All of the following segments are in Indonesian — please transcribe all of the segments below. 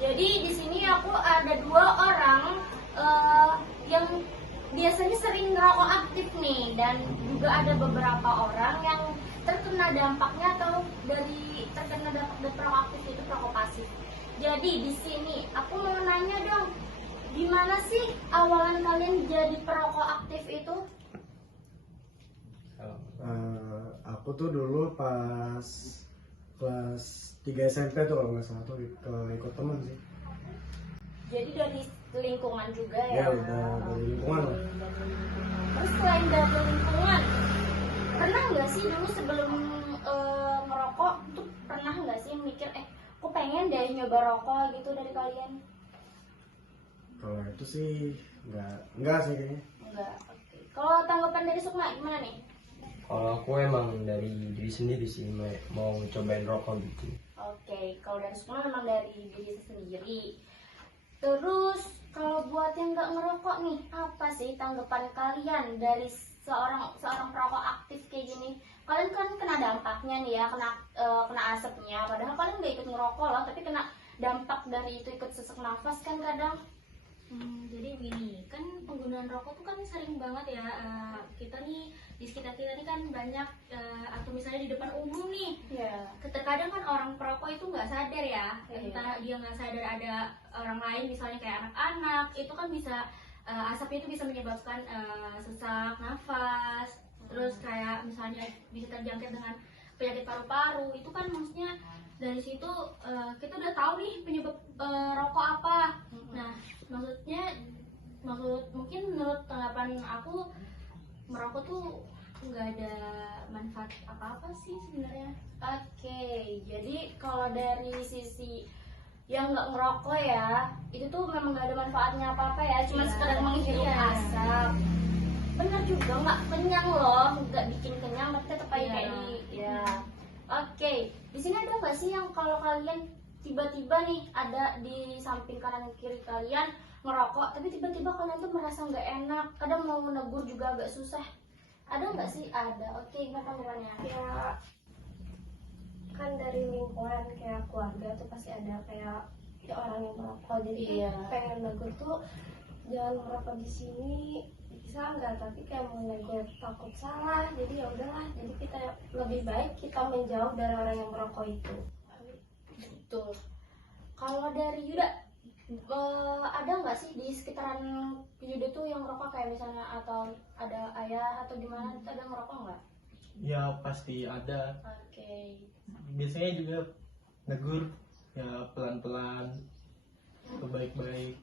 Jadi di sini aku ada dua orang yang biasanya sering ngerokok aktif nih, dan juga ada beberapa orang yang terkena dampaknya atau dari terkena dampak dari perokok aktif itu perokok pasif. Jadi di sini aku mau nanya dong, gimana sih awalan kalian jadi perokok aktif itu? Aku tuh dulu pas kelas 3 SMP tuh kalau nggak salah tuh ikut teman sih. Jadi dari lingkungan juga Ya ya? udah dari lingkungan lah. Terus selain dari lingkungan, pernah nggak sih dulu sebelum ngerokok tuh pernah nggak sih mikir aku pengen deh nyoba rokok gitu dari kalian? Kalau itu sih enggak sih kayaknya. Enggak. Oke. Kalau tanggapan dari Sukma gimana nih? Kalau aku emang dari diri sendiri sih mau cobain rokok gitu. Oke, kalau dari Sukma memang dari diri sendiri. Terus kalau buat yang nggak ngerokok nih, apa sih tanggapan kalian dari seorang perokok aktif kayak gini? Kalian kan kena dampaknya nih ya, kena asapnya. Padahal kalian nggak ikut ngerokok loh, tapi kena dampak dari itu, ikut sesak nafas kan kadang. Jadi gini, kan penggunaan rokok tuh kan sering banget ya, kita nih di sekitar kita nih kan banyak, atau misalnya di depan umum nih. Ya. Terkadang kan orang perokok itu nggak sadar ya, Iya. entah dia nggak sadar ada orang lain, misalnya kayak anak-anak, itu kan bisa, asapnya itu bisa menyebabkan sesak nafas, terus kayak misalnya bisa terjangkit dengan penyakit paru-paru. Itu kan maksudnya dari situ kita udah tahu nih penyebab rokok apa. Nah, mungkin menurut tanggapan aku, merokok tuh nggak ada manfaat apa-apa sih sebenarnya. Oke, jadi kalau dari sisi yang nggak ngerokok ya, itu tuh memang nggak ada manfaatnya apa-apa ya, cuma Iya. sekedar menghirup Iya. asap. Bener juga, nggak kenyang loh, nggak bikin kenyang, tapi tetap aja Iya. kayak di ya. Oke, di sini ada nggak sih yang kalau kalian tiba-tiba nih ada di samping kanan kiri kalian ngerokok, tapi tiba-tiba kalian tuh merasa nggak enak, kadang mau menegur juga agak susah. Ada nggak sih? Ada. Oke, gimana tanggapannya? Ya kan dari lingkungan kayak keluarga tuh pasti ada kayak ya orang yang merokok, jadi Iya. pengen negur tuh jangan merokok di sini, bisa nggak, tapi kayak mau negur takut salah, jadi ya udahlah, jadi kita lebih baik kita menjauh dari orang yang merokok itu. Betul. Kalau dari Yuda, ada nggak sih di sekitaran Yuda tuh yang ngerokok, kayak misalnya atau ada ayah atau gimana itu ada ngerokok nggak? Ya pasti ada. Oke. Biasanya juga negur ya pelan-pelan, baik-baik.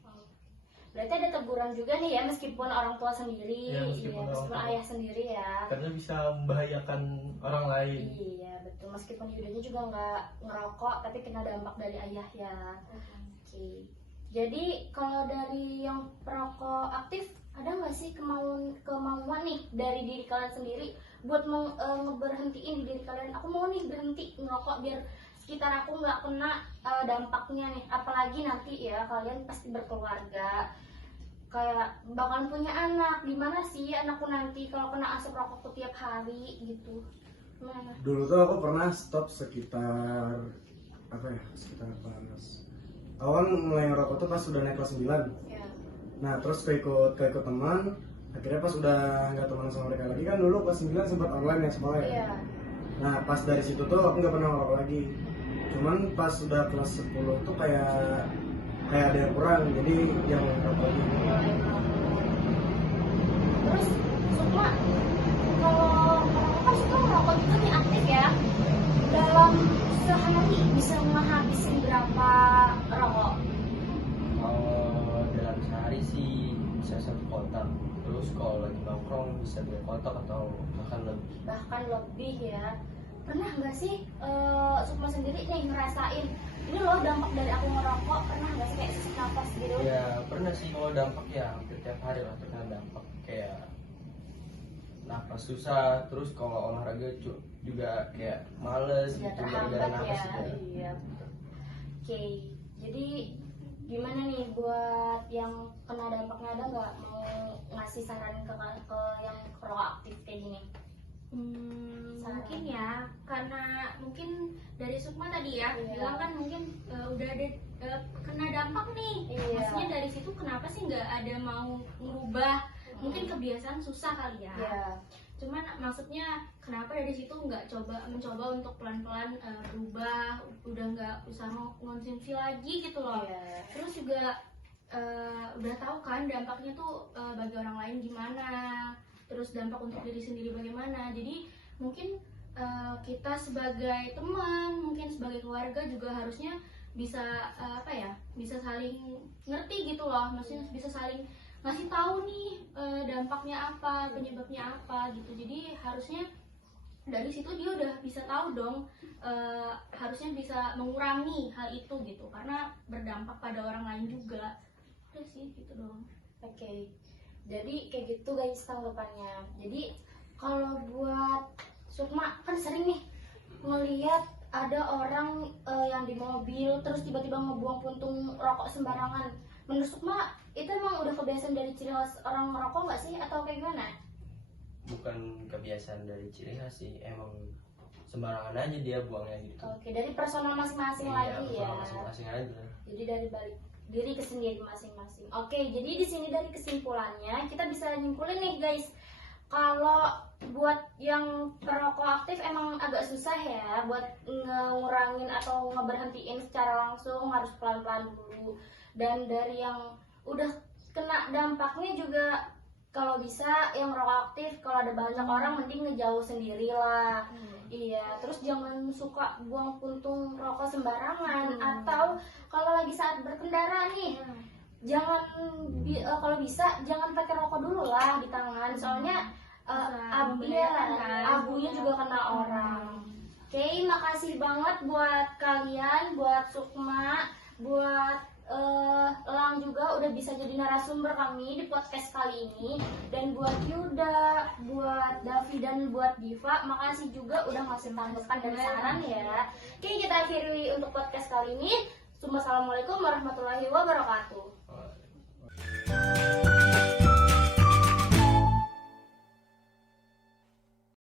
Berarti ada teguran juga nih ya, meskipun orang tua sendiri, Ya, meskipun orang meskipun tua. ayah sendiri ya. Karena bisa membahayakan orang lain. Iya betul, meskipun Yudanya juga nggak ngerokok, tapi kena dampak dari ayah ya. Oke. Jadi kalau dari yang perokok aktif, ada nggak sih kemauan nih dari diri kalian sendiri buat ngeberhentiin di diri kalian? Aku mau nih berhenti ngerokok biar sekitar aku nggak kena dampaknya nih. Apalagi nanti ya kalian pasti berkeluarga, kayak bakalan punya anak. Gimana sih anakku nanti kalau kena asap rokokku tiap hari gitu? Gimana? Dulu tuh aku pernah stop sekitar kelas. Aku kan mulai ngerokok tuh pas udah naik kelas 9. Ya. Nah terus keikut teman, akhirnya pas udah nggak teman sama mereka lagi, kan dulu kelas 9 sempat online ya sekolah ya. Iya. Nah pas dari situ tuh aku nggak pernah ngerokok lagi. Cuman pas udah kelas 10 tuh kayak ada yang kurang, jadi yang ngerokok lagi. Terus Sukma, kalau ngerokok kan Sukma ngerokok juga nih aktif ya. Dalam sehari bisa menghabisin berapa rokok? Kalau dalam sehari sih bisa 1 kotak. Terus kalau lagi nongkrong bisa 2 kotak atau bahkan lebih. Bahkan lebih ya. Pernah nggak sih Sukma sendiri nih ngerasain ini loh dampak dari aku ngerokok? Pernah nggak sih kayak sesak nafas gitu? Ya pernah sih, kalau dampak ya hampir tiap hari lah terkena dampak, kayak nafas susah, terus kalau olahraga juga kayak males Sudah gitu gara-gara terhambat nafas ya. juga. Iya. Oke. Jadi gimana nih buat yang kena dampaknya, ada nggak mau ngasih saran ke yang perokok aktif kayak gini? Mungkin ya, karena mungkin dari Sukma tadi ya Iya. bilang kan mungkin udah ada kena dampak nih. Iya. Maksudnya dari situ kenapa sih nggak ada mau merubah? Mungkin kebiasaan susah kali ya. Iya. Cuman maksudnya kenapa dari situ nggak mencoba untuk pelan-pelan berubah, udah nggak usah ngonsumsi lagi gitu loh. Iya. Terus juga udah tahu kan dampaknya tuh bagi orang lain gimana, terus dampak untuk diri sendiri bagaimana. Jadi mungkin kita sebagai teman, mungkin sebagai keluarga juga harusnya bisa bisa saling ngerti gitu loh, maksudnya bisa saling ngasih tahu nih dampaknya apa, penyebabnya apa gitu. Jadi harusnya dari situ dia udah bisa tahu dong, harusnya bisa mengurangi hal itu gitu, karena berdampak pada orang lain juga. Udah sih gitu dong. Oke, jadi kayak gitu guys tanggapannya. Jadi kalau buat Sukma kan sering nih ngeliat ada orang yang di mobil terus tiba-tiba ngebuang puntung rokok sembarangan. Menurut Sukma itu emang udah kebiasaan dari ciri khas orang ngerokok nggak sih atau kayak gimana? Bukan kebiasaan dari ciri khas sih, emang sembarangan aja dia buangnya gitu. Oke, dari personal masing-masing Iya, lagi ya. personal masing-masing aja. Jadi dari balik diri ke sendiri masing-masing. Oke, jadi di sini dari kesimpulannya kita bisa nyimpulin nih guys, kalau buat yang perokok aktif emang agak susah ya buat ngurangin atau ngeberhentiin secara langsung, harus pelan-pelan dulu. Dan dari yang udah kena dampaknya juga kalau bisa yang rokok aktif kalau ada banyak orang mending ngejauh sendirilah. Iya, terus jangan suka buang puntung rokok sembarangan, atau kalau lagi saat berkendara nih jangan kalau bisa jangan pakai rokok dulu lah di tangan, soalnya membahayakan kan. abunya juga kena orang. Oke, makasih banget buat kalian, buat Sukma, buat Elang juga udah bisa jadi narasumber kami di podcast kali ini, dan buat Yuda, buat Davi dan buat Diva, makasih juga udah ngasih tanggapan dan saran ya. Oke, kita akhiri untuk podcast kali ini. Assalamualaikum warahmatullahi wabarakatuh.